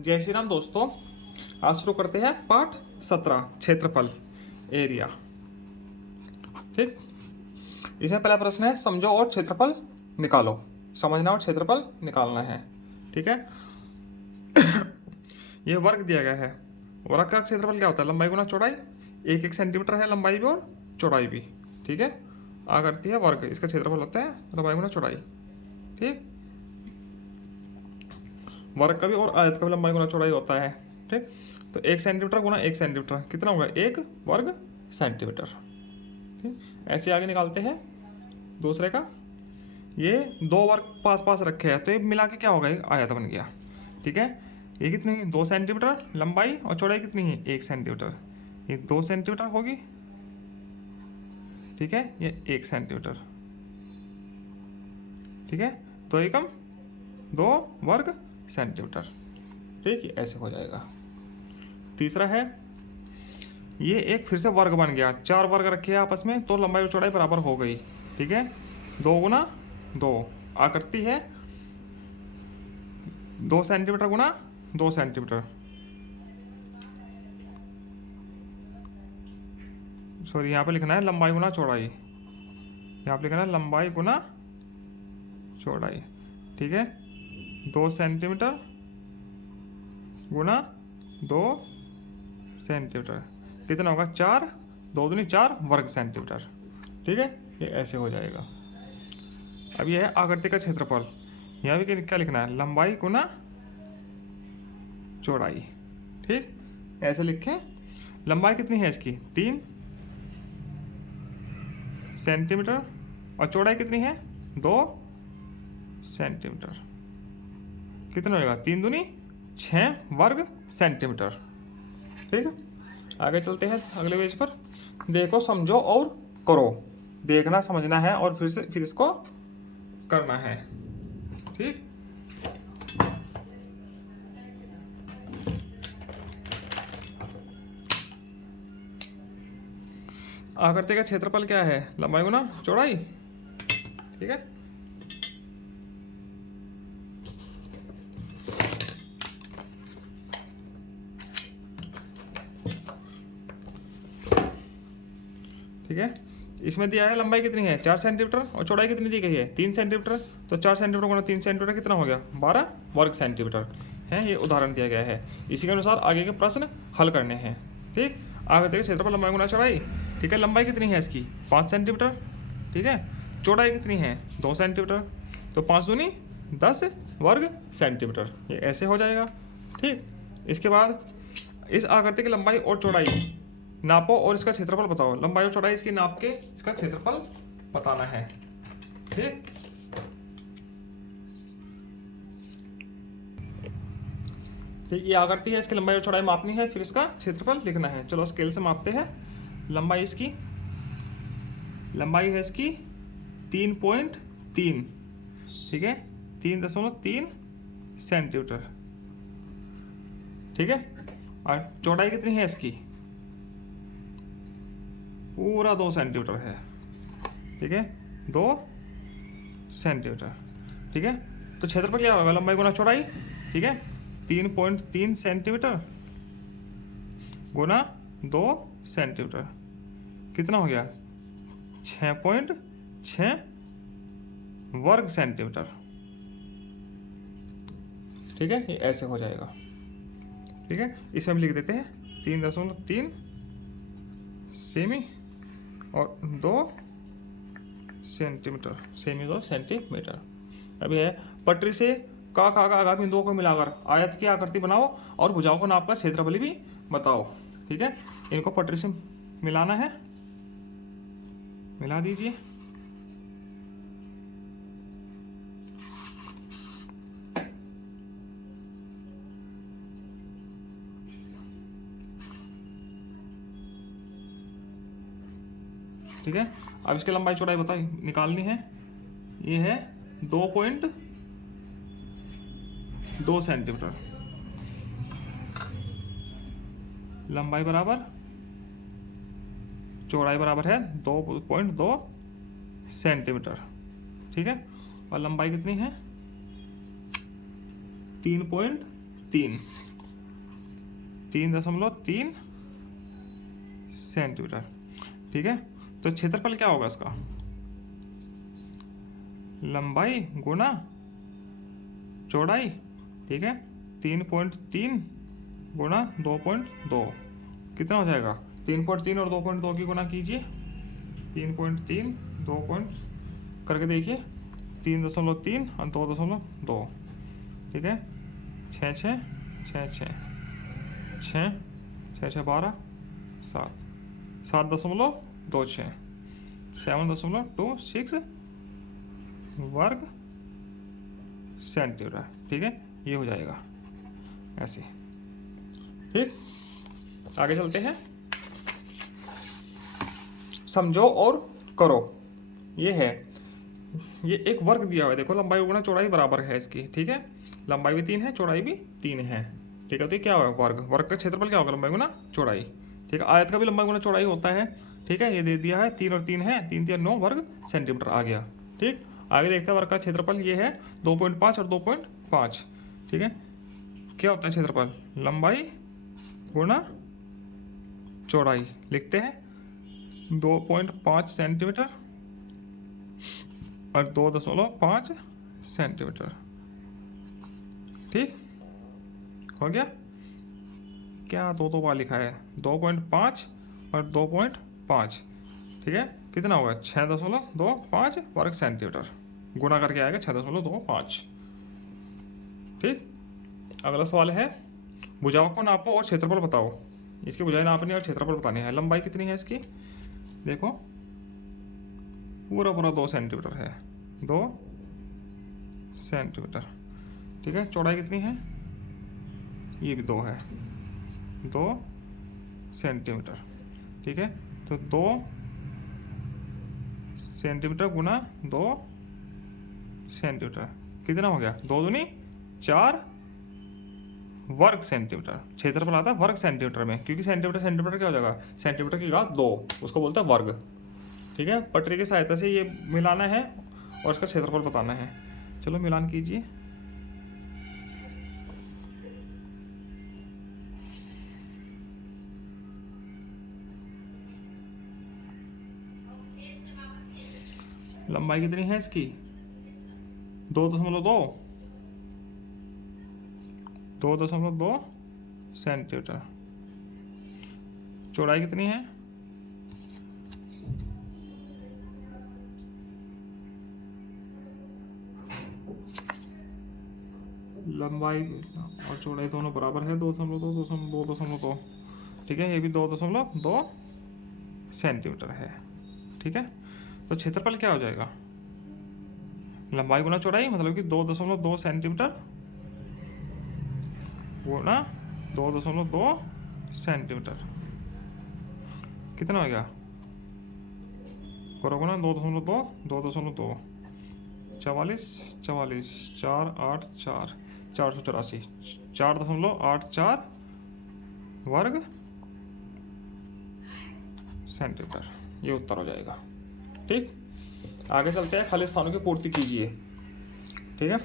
जय श्री राम दोस्तों। आज शुरू करते हैं पाठ 17 क्षेत्रफल एरिया। ठीक, इसमें पहला प्रश्न है समझो और क्षेत्रफल निकालो। समझना और क्षेत्रफल निकालना है। ठीक है। यह वर्ग दिया गया है। वर्ग का क्षेत्रफल क्या होता है? लंबाई गुना चौड़ाई। एक एक सेंटीमीटर है लंबाई भी और चौड़ाई भी। ठीक है। आकृति है वर्ग, इसका क्षेत्रफल होता है लंबाई गुना चौड़ाई। ठीक, वर्ग का भी और आयत का भी लंबाई गुना चौड़ाई होता है। ठीक, तो 1 सेंटीमीटर गुना 1 सेंटीमीटर कितना होगा? 1 वर्ग सेंटीमीटर। ठीक, ऐसे आगे निकालते हैं दूसरे का। ये दो वर्ग पास पास रखे हैं तो ये मिला के क्या होगा? एक आयत बन गया। ठीक है। ये कितनी है? 2 सेंटीमीटर लंबाई और चौड़ाई कितनी है? 1 सेंटीमीटर। ये 2 सेंटीमीटर होगी। ठीक है, ये 1 सेंटीमीटर। ठीक है, तो एकम 2 वर्ग सेंटीमीटर। ठीक है, ऐसे हो जाएगा। तीसरा है, ये एक फिर से वर्ग बन गया। 4 वर्ग रखे हैं आपस में तो लंबाई और चौड़ाई बराबर हो गई। ठीक है, 2 गुना 2 आकृति है 2 सेंटीमीटर गुना 2 सेंटीमीटर। सॉरी, यहाँ पे लिखना है लंबाई गुना चौड़ाई। यहाँ पे लिखना है लंबाई गुना चौड़ाई। ठीक है, 2 सेंटीमीटर गुना 2 सेंटीमीटर कितना होगा? 4, 2 दूनी 4 वर्ग सेंटीमीटर। ठीक है, ये ऐसे हो जाएगा। अब ये है आकृति का क्षेत्रफल। यहाँ भी क्या लिखना है? लंबाई गुना चौड़ाई। ठीक, ऐसे लिखें। लंबाई कितनी है इसकी? 3 सेंटीमीटर और चौड़ाई कितनी है? 2 सेंटीमीटर। कितना होगा? 3 दूनी 6 वर्ग सेंटीमीटर। ठीक है, आगे चलते हैं अगले पेज पर। देखो, समझो और करो। देखना, समझना है और फिर इसको करना है। ठीक, आकृति का क्षेत्रफल क्या है? लंबाई गुना चौड़ाई। ठीक है, ठीक है। इसमें दिया है लंबाई कितनी है? 4 सेंटीमीटर और चौड़ाई कितनी दी गई है? 3 सेंटीमीटर। तो 4 सेंटीमीटर गुना 3 सेंटीमीटर कितना हो गया? 12 वर्ग सेंटीमीटर है। ये उदाहरण दिया गया है। इसी के अनुसार आगे के प्रश्न हल करने हैं। ठीक, आगे देखिए क्षेत्रफल लंबाई गुना चौड़ाई। ठीक है, लंबाई कितनी है इसकी? 5 सेंटीमीटर। ठीक है, चौड़ाई कितनी है? 2 सेंटीमीटर। तो 5 दूनी 10 वर्ग सेंटीमीटर। ये ऐसे हो जाएगा। ठीक, इसके बाद इस आकृति की लंबाई और चौड़ाई नापो और इसका क्षेत्रफल बताओ। लंबाई और चौड़ाई इसकी नाप के इसका क्षेत्रफल बताना है। ठीक, ये आकृति है, इसकी लंबाई और चौड़ाई मापनी है, फिर इसका क्षेत्रफल लिखना है। चलो स्केल से मापते हैं। लंबाई है इसकी 3.3। ठीक है, 3.3 सेंटीमीटर। ठीक है, और चौड़ाई कितनी है इसकी? पूरा 2 सेंटीमीटर है। ठीक है, 2 सेंटीमीटर। ठीक है, तो क्षेत्रफल क्या होगा? लंबाई गुना चौड़ाई। ठीक है, 3.3 सेंटीमीटर गुना 2 सेंटीमीटर कितना हो गया? 6.6 वर्ग सेंटीमीटर। ठीक है, ये ऐसे हो जाएगा। ठीक है, इसमें भी लिख देते हैं 3.3 सेमी और 2 सेंटीमीटर। Semi 2 centimetre. अभी है पटरी से का आगा बिंदुओं को मिलाकर आयत की आकृति बनाओ और भुजाओं को नापकर क्षेत्रफल भी बताओ। ठीक है, इनको पटरी से मिलाना है। मिला दीजिए। ठीक है, अब इसकी लंबाई चौड़ाई बताओ, निकालनी है। ये है 2.2 सेंटीमीटर। लंबाई बराबर चौड़ाई बराबर है 2.2 सेंटीमीटर। ठीक है, और लंबाई कितनी है? 3.3। 3.3 सेंटीमीटर। ठीक है, तो क्षेत्रफल क्या होगा इसका? लंबाई गुना चौड़ाई। ठीक है, 3.3 गुना 2.2 कितना हो जाएगा? 3.3 और 2.2 की गुना कीजिए। 3.3 2 करके देखिए, 3.3 और 2.2। ठीक है, 6 6 6 6 6 6 6 12 7 7.26 7.26 वर्ग सेंटीमीटर। ठीक है, ये हो जाएगा ऐसे। ठीक, आगे चलते हैं। समझो और करो। ये है, ये एक वर्ग दिया हुआ है, देखो लंबाई गुना चौड़ाई बराबर है इसकी। ठीक है, लंबाई भी 3 है, चौड़ाई भी 3 है। ठीक है, तो ये क्या होगा? वर्ग। वर्ग का क्षेत्रफल क्या होगा? लंबाई गुना चौड़ाई। ठीक है, आयत का भी लंबाई गुना चौड़ाई होता है। ठीक है, ये दे दिया है 3 और 3 है, 3 3 9 वर्ग सेंटीमीटर आ गया। ठीक, आगे देखते हैं वर्ग का क्षेत्रफल। ये है 2.5 और 2.5। ठीक है, क्या होता है क्षेत्रफल? लंबाई गुना चौड़ाई। लिखते हैं 2.5 सेंटीमीटर और 2.5 सेंटीमीटर। ठीक हो गया? क्या 2 बार लिखा है? 2.5 और 2.5। ठीक है, कितना होगा? 6.25 वर्ग सेंटीमीटर। गुणा करके आएगा 6.25। ठीक, अगला सवाल है, भुजाओं को नापो और क्षेत्रफल बताओ। इसकी भुजाएं नापनी और क्षेत्रफल बतानी है। लंबाई कितनी है इसकी? देखो, पूरा पूरा 2 सेंटीमीटर है, 2 सेंटीमीटर। ठीक है, चौड़ाई कितनी है? ये भी 2 है, 2 सेंटीमीटर। ठीक है, तो 2 सेंटीमीटर गुना 2 सेंटीमीटर कितना हो गया? 2 दूनी 4 वर्ग सेंटीमीटर। क्षेत्रफल आता है वर्ग सेंटीमीटर में, क्योंकि सेंटीमीटर सेंटीमीटर क्या हो जाएगा? सेंटीमीटर की घात 2, उसको बोलता है वर्ग। ठीक है, पटरी की सहायता से ये मिलाना है और इसका क्षेत्रफल बताना है। चलो मिलान कीजिए। लंबाई कितनी है इसकी? 2.2 2.2 सेंटीमीटर। चौड़ाई कितनी है? लंबाई और चौड़ाई दोनों बराबर है, 2.2 ठीक है, ये भी 2.2 सेंटीमीटर है। ठीक है, तो क्षेत्रफल क्या हो जाएगा? लंबाई गुना चौड़ाई, मतलब कि 2.2 सेंटीमीटर गुना 2.2 सेंटीमीटर कितना हो गया? करो गुना 2.2 2.2 44 44 4 8 4 484 4.84 वर्ग सेंटीमीटर। ये उत्तर हो जाएगा। ठीक, आगे चलते हैं। खाली स्थानों की पूर्ति कीजिए। ठीक है,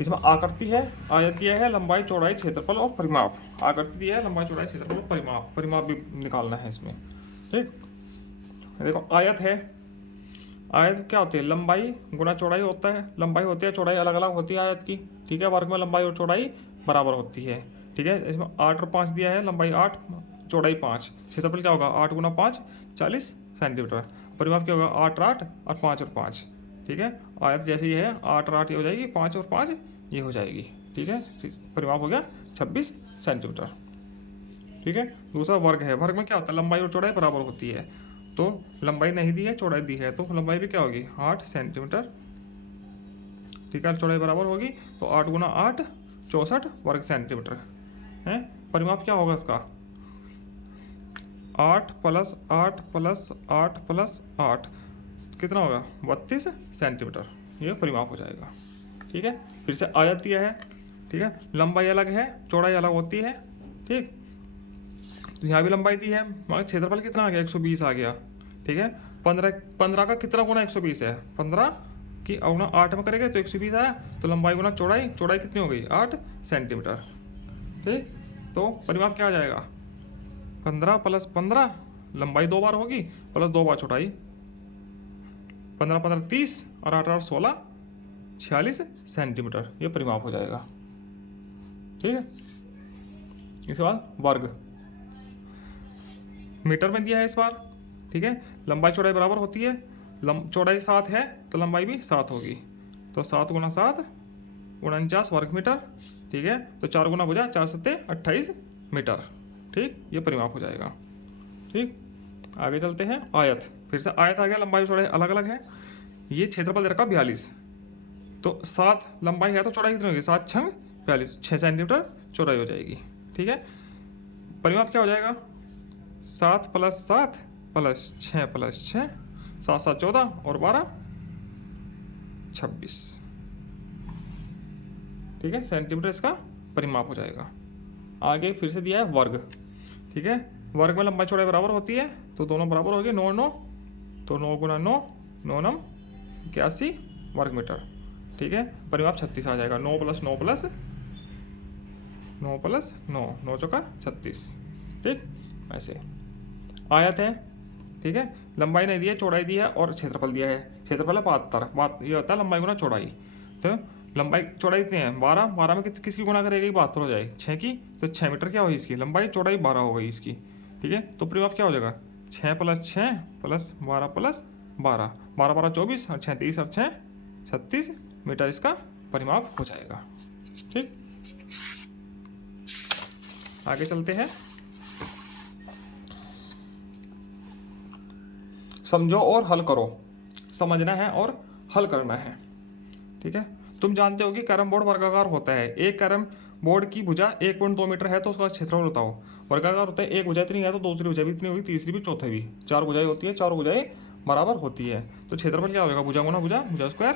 इसमें आकृति है, आयत दिया है, लंबाई चौड़ाई क्षेत्रफल और परिमाप। आकृति दिया है, लंबाई चौड़ाई क्षेत्रफल और परिमाप। परिमाप भी निकालना है इसमें। ठीक, देखो आयत है, आयत क्या होती है? लंबाई गुना चौड़ाई होता है। लंबाई होती है, चौड़ाई अलग अलग होती है आयत की। ठीक है, वर्ग में लंबाई और चौड़ाई बराबर होती है। ठीक है, इसमें 8 और 5 दिया है, लंबाई 8 चौड़ाई 5। क्षेत्रफल क्या होगा? 8 गुना 5 40 सेंटीमीटर। परिमाप क्या होगा? 8 8 और 5 और 5। ठीक है, आयत जैसे ही है 8 और 8 ये हो जाएगी, 5 और 5 ये हो जाएगी। ठीक है, परिमाप हो गया 26 सेंटीमीटर। ठीक है, दूसरा वर्ग है। वर्ग में क्या होता है? लंबाई और चौड़ाई बराबर होती है। तो लंबाई नहीं दी है, चौड़ाई दी है, तो लंबाई भी क्या होगी? 8 सेंटीमीटर। ठीक है, चौड़ाई बराबर होगी, तो 8 गुना 8 64 वर्ग सेंटीमीटर है। परिमाप क्या होगा इसका? 8 + 8 + 8 + 8 कितना होगा? 32 सेंटीमीटर। ये परिमाप हो जाएगा। ठीक है, फिर से आयत दिया है। ठीक है, लंबाई अलग है, चौड़ाई अलग होती है। ठीक, तो यहाँ भी लंबाई दी है, मगर क्षेत्रफल कितना आ गया? 120 आ गया। ठीक है, 15 का कितना गुना 120 है? 15 की अगुना 8 में करेंगे तो 120 आया। तो लंबाई गुना चौड़ाई, चौड़ाई कितनी हो गई? 8 सेंटीमीटर। ठीक, तो परिमाप क्या आ जाएगा, 15 + 15, लंबाई 2 बार होगी प्लस 2 बार चौड़ाई, 15 × 15 = 30 और 8 × 8 = 16, 46 सेंटीमीटर ये परिमाप हो जाएगा। ठीक है, इसके बाद वर्ग मीटर में दिया है इस बार। ठीक है, लंबाई चौड़ाई बराबर होती है, चौड़ाई 7 है तो लंबाई भी 7 होगी, तो 7 × 7 = 49 वर्ग मीटर। ठीक है, तो 4 गुना भुजा 4 × 7 = 28 मीटर। ठीक, ये परिमाप हो जाएगा। ठीक, आगे चलते हैं। आयत, फिर से आयत आ गया, लंबाई चौड़ाई अलग अलग है। ये क्षेत्रफल दे रखा 42, तो 7 लंबाई है तो चौड़ाई कितनी होगी, 7 × 6 = 42, 6 सेंटीमीटर चौड़ाई हो जाएगी। ठीक है, परिमाप क्या हो जाएगा, 7 + 7 + 6 + 6, 7 × 7 = 14 और 12 = 26। ठीक है, सेंटीमीटर इसका परिमाप हो जाएगा। आगे फिर से दिया है वर्ग। ठीक है, वर्ग में लंबाई चौड़ाई बराबर होती है तो दोनों बराबर हो गए, 9 × 9, तो 9 × 9, 9 × 9 = 81 वर्ग मीटर। ठीक है, परिमाप 36 आ जाएगा, 9 + 9 + 9 + 9, 9 × 4 = 36। ठीक, ऐसे आयत है। ठीक है, लंबाई नहीं दी है, चौड़ाई दी है और क्षेत्रफल दिया है। क्षेत्रफल है 72, ये होता है लंबाई गुना चौड़ाई। तो लंबाई चौड़ाई कितनी है, 12, 12 में किसकी गुना करेगी, 72 हो जाएगी, 6 की, तो 6 मीटर क्या होगी इसकी लंबाई, चौड़ाई 12 हो गई इसकी। ठीक है, तो परिमाप क्या हो जाएगा, 6 + 6 + 12 + 12, 12 × 12 = 24 और 6 × 30 और 6 = 36 मीटर इसका परिमाप हो जाएगा। ठीक, आगे चलते हैं। समझो और हल करो, समझना है और हल करना है। ठीक है, तुम जानते हो कि कैरम बोर्ड वर्गाकार होता है। एक कैरम बोर्ड की भुजा 1.2 मीटर है तो उसका क्षेत्रफल बताओ। वर्गाकार होता है, एक भुजा इतनी है तो दूसरी भुजा भी इतनी होगी, तीसरी भी, चौथी भी, 4 भुजाएं होती है, 4 भुजाएं बराबर होती है, तो क्षेत्रफल क्या होगा, भुजा गुना भुजा, भुजा स्क्वायर।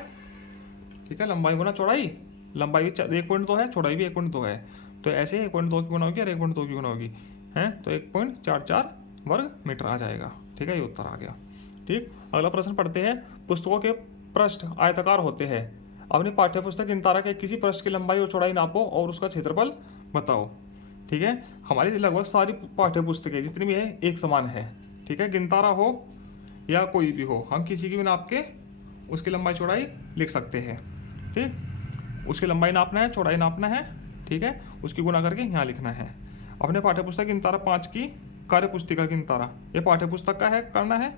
ठीक है, लंबाई गुना चौड़ाई, लंबाई भी 1.2 है, चौड़ाई भी 1.2 है, तो ऐसे 1.2 की गुना होगी और 1.2 की गुना होगी, हैं, तो 1.44 वर्ग मीटर आ जाएगा। ठीक है, ये उत्तर आ गया। ठीक, अगला प्रश्न पढ़ते हैं। पुस्तकों के पृष्ठ आयताकार होते हैं, अपनी पाठ्यपुस्तक इंतारा के किसी पृष्ठ की लंबाई और चौड़ाई नापो और उसका क्षेत्रफल बताओ। ठीक है, हमारी लगभग सारी पाठ्यपुस्तकें जितनी भी है एक समान है। ठीक है, गिनतारा हो या कोई भी हो, हम किसी की भी नाप के उसकी लंबाई चौड़ाई लिख सकते हैं। ठीक, उसकी लंबाई नापना है, चौड़ाई नापना है। ठीक है, उसकी गुना करके यहाँ लिखना है। अपने पाठ्यपुस्तक गिनतारा 5 की कार्य पुस्तिका गिनतारा, ये पाठ्यपुस्तक का है, करना है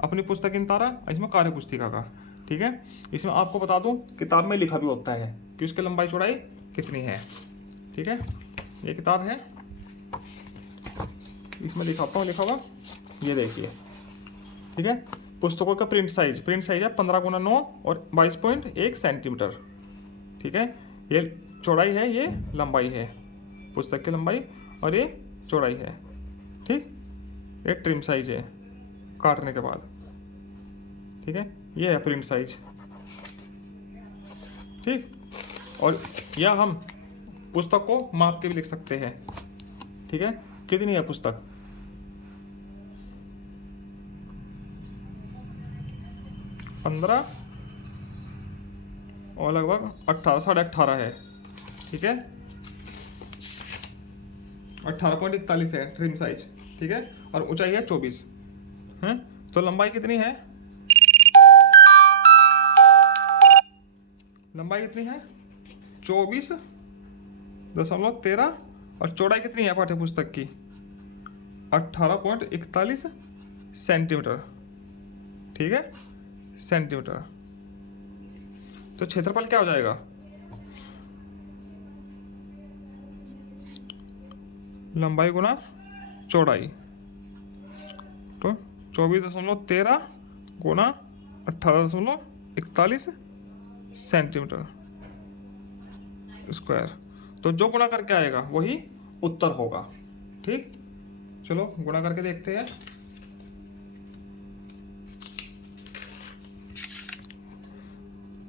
अपनी पुस्तक गिनतारा, इसमें कार्य पुस्तिका का। ठीक है, इसमें आपको बता दूं किताब में लिखा भी होता है कि उसकी लंबाई चौड़ाई कितनी है। ठीक है, ये किताब है, इसमें लिखा हुआ, ये देखिए। ठीक है, पुस्तकों का प्रिंट साइज है 15 × 9 और 22.1 सेंटीमीटर। ठीक है, ये चौड़ाई है, ये लंबाई है, पुस्तक की लंबाई, और ये चौड़ाई है। ठीक, ये ट्रिम साइज है काटने के बाद। ठीक है, ये है प्रिंट साइज। ठीक, और या हम पुस्तक को माप के भी लिख सकते हैं। ठीक है, कितनी है पुस्तक, 15 और लगभग 18, 18.5 है। ठीक है, 18.41 है ट्रिम साइज। ठीक है, और ऊंचाई है 24 है, तो लंबाई कितनी है, लंबाई कितनी है 24.13 और चौड़ाई कितनी है पाठ्यपुस्तक की 18.41 सेंटीमीटर। ठीक है, सेंटीमीटर। तो क्षेत्रफल क्या हो जाएगा, लंबाई गुना चौड़ाई, तो 24.13 गुना 18.41 सेंटीमीटर स्क्वायर, तो जो गुणा करके आएगा वही उत्तर होगा। ठीक, चलो गुणा करके देखते हैं।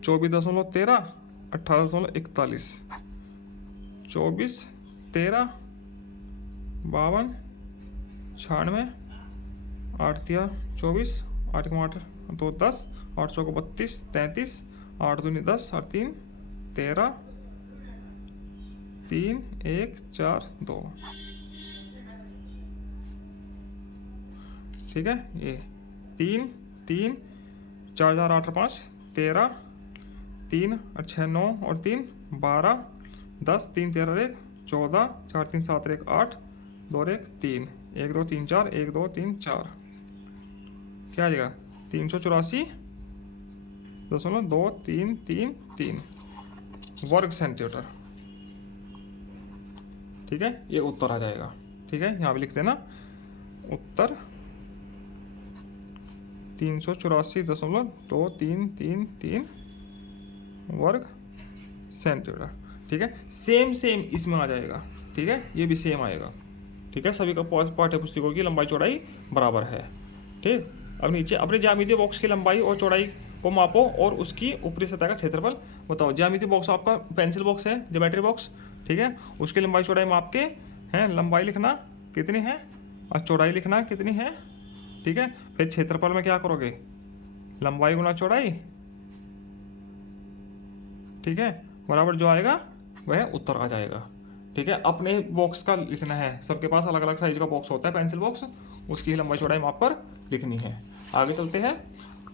चौबीस 18.41, 24, 13, 52, 96, 8 × 24, 8 × 8 2 10, 8 × 32, 33, 8 × 2 10 और 3 13 3 1 4 2, ठीक है। ये 3 3 4 4 8 5 13, 3 और 6 9 और 3 12, 10 3 13 1 14, 4 3 7 1 8, 2 1 3, 1 2 3 4, 1 2 3 4, क्या आ जाएगा 384.233 वर्ग सेंटीमीटर, ठीक है। ये उत्तर आ जाएगा, ठीक है। यहाँ पे लिख देना उत्तर 384.233 वर्ग सेंटीमीटर, ठीक है। सेम इसमें आ जाएगा, ठीक है। ये भी सेम आएगा, ठीक है। सभी का पाठ्य पुस्तकों की लंबाई चौड़ाई बराबर है, ठीक। अब नीचे अपने ज्यामितीय बॉक्स की लंबाई और चौड़ाई को मापो और उसकी ऊपरी सतह का क्षेत्रफल बताओ। ज्यामितीय बॉक्स आपका पेंसिल बॉक्स है, ज्योमेट्री बॉक्स, ठीक है। उसकी लंबाई चौड़ाई माप के हैं, लंबाई लिखना कितनी है और चौड़ाई लिखना कितनी है, ठीक है। फिर क्षेत्रफल में क्या करोगे, लंबाई गुना चौड़ाई, ठीक है, बराबर जो आएगा वह उत्तर आ जाएगा, ठीक है। अपने बॉक्स का लिखना है, सबके पास अलग अलग साइज का बॉक्स होता है पेंसिल बॉक्स, उसकी लंबाई चौड़ाई माप कर लिखनी है। आगे चलते हैं,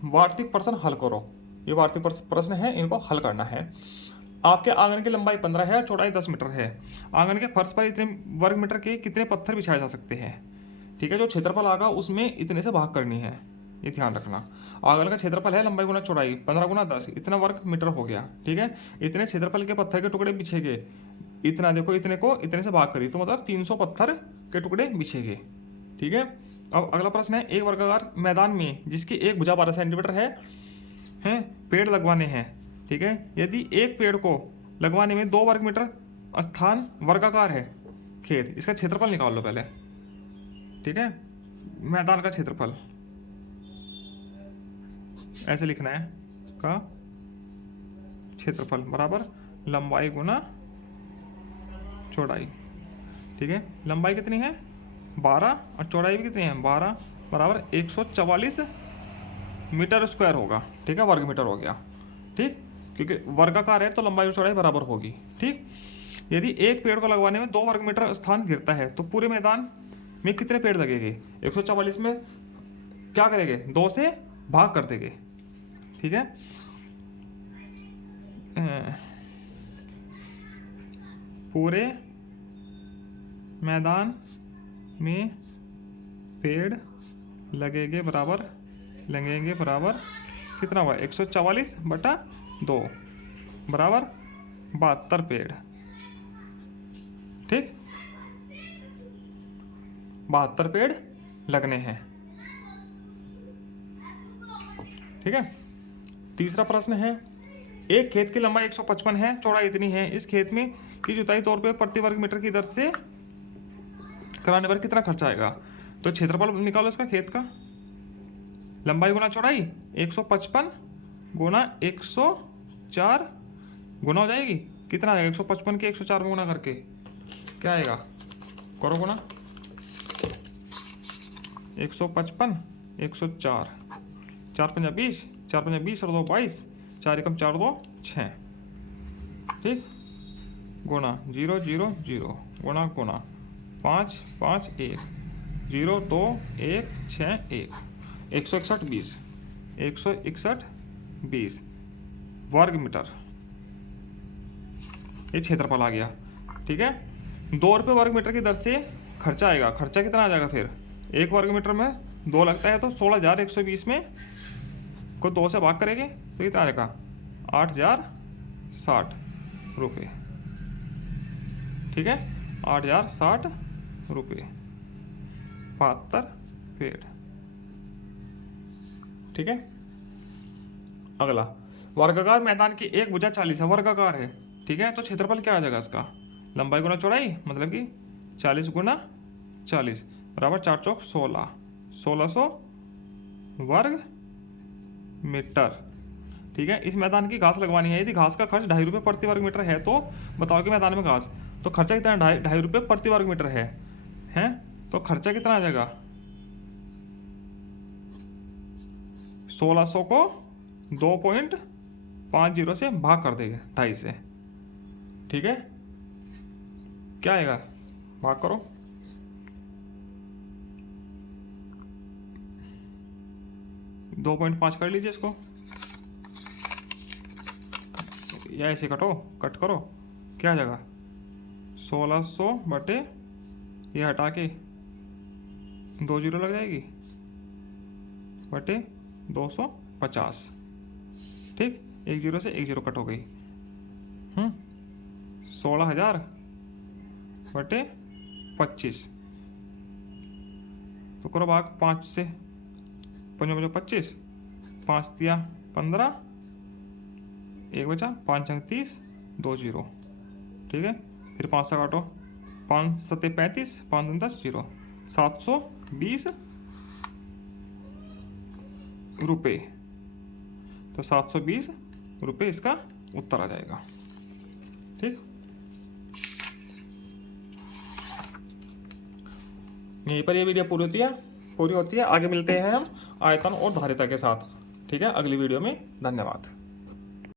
वार्षिक प्रश्न हल करो। ये वार्षिक प्रश्न है, इनको हल करना है। आपके आंगन की लंबाई 15 है और चौड़ाई 10 मीटर है। आंगन के फर्श पर इतने वर्ग मीटर के कितने पत्थर बिछाए जा सकते हैं, ठीक है। जो क्षेत्रफल आएगा उसमें इतने से भाग करनी है, ये ध्यान रखना। आंगन का क्षेत्रफल है लंबाई गुना चौड़ाई, 15 गुना 10, इतना वर्ग मीटर हो गया, ठीक है। इतने क्षेत्रफल के पत्थर के टुकड़े बिछेगे, इतना देखो, इतने को इतने से भाग करी तो मतलब 300 पत्थर के टुकड़े बिछेगे, ठीक है। अब अगला प्रश्न है, एक वर्गाकार मैदान में जिसकी एक भुजा 12 सेंटीमीटर है पेड़ लगवाने हैं, ठीक है। यदि एक पेड़ को लगवाने में 2 वर्ग मीटर स्थान वर्गाकार है खेत, इसका क्षेत्रफल निकाल लो पहले, ठीक है। मैदान का क्षेत्रफल ऐसे लिखना है, का क्षेत्रफल बराबर लंबाई गुना चौड़ाई, ठीक है। लंबाई कितनी है 12 और चौड़ाई भी कितनी है 12, बराबर 144 मीटर स्क्वायर होगा, ठीक है। वर्ग मीटर हो गया, ठीक, क्योंकि वर्गाकार है तो लंबाई और चौड़ाई बराबर होगी, ठीक। यदि एक पेड़ को लगवाने में 2 वर्ग मीटर स्थान घिरता है तो पूरे मैदान में कितने पेड़ लगेंगे। 144 में क्या करेंगे, 2 से भाग कर देंगे, ठीक है। पूरे मैदान में पेड़ लगेंगे बराबर कितना हुआ 144/2 बराबर 72 पेड़, ठीक। 72 पेड़ लगने हैं, ठीक है। तीसरा प्रश्न है, एक खेत की लंबाई 155 है, चौड़ाई इतनी है, इस खेत में की जुताई तौर पे प्रति वर्ग मीटर की दर से कराने पर कितना खर्चा आएगा। तो क्षेत्रफल निकालो इसका खेत का, लंबाई गुना चौड़ाई 155 गुना 104 गुना हो जाएगी, कितना आएगा 155 के 104 में गुना करके क्या आएगा, करो गुना 155 104, 4 5 20, 4 5 20 और 2 22, 4 एकम 4 2 6, ठीक, गुना 0 0 0 गुना 5 5 1 0 2 1 6 1, 161 20 वर्ग मीटर, ये क्षेत्रफल आ गया, ठीक है। 2 रुपये वर्ग मीटर की दर से खर्चा आएगा, खर्चा कितना आ जाएगा फिर, 1 वर्ग मीटर में 2 लगता है तो 16,120 में को 2 से भाग करेंगे तो कितना आ जाएगा 8,060 रुपये, ठीक है। 8,060 रुपये 72 पेड़, ठीक है। अगला, वर्गाकार मैदान की एक भुजा 40 है, वर्गाकार है, ठीक है। तो क्षेत्रफल क्या आ जाएगा इसका, लंबाई गुना चौड़ाई मतलब कि 40 गुना 40 बराबर 4 चौक 16, 1600 वर्ग मीटर, ठीक है। इस मैदान की घास लगवानी है, यदि घास का खर्च 2.5 रुपये प्रति वर्ग मीटर है तो बताओ कि मैदान में घास, तो खर्चा कितना 2.5 रुपये प्रति वर्ग मीटर है, तो खर्चा कितना आ जाएगा 1600 को 2.50 से भाग कर देंगे 2.5 से, ठीक है। क्या आएगा, भाग करो। दो 2.5 कर लीजिए इसको, या ऐसे कटो, कट करो, क्या आ जाएगा 1600 बटे ये हटा के 2 जीरो लग जाएगी बटे 250। ठीक, 1 जीरो से 1 जीरो कट हो गई। 16,000 बटे 25, तो करो भाग 5 से, 25, 5 दिया 15, 1 बचा, 5 अंक 30, 2 जीरो। ठीक है, फिर 5 से काटो, 5 सत्ते 35, 5 10 जीरो, 720 रुपये। तो 720 रुपये इसका उत्तर आ जाएगा। ठीक, यहीं पर ये वीडियो पूरी होती है। आगे मिलते हैं हम आयतन और धारिता के साथ। ठीक है, अगली वीडियो में। धन्यवाद।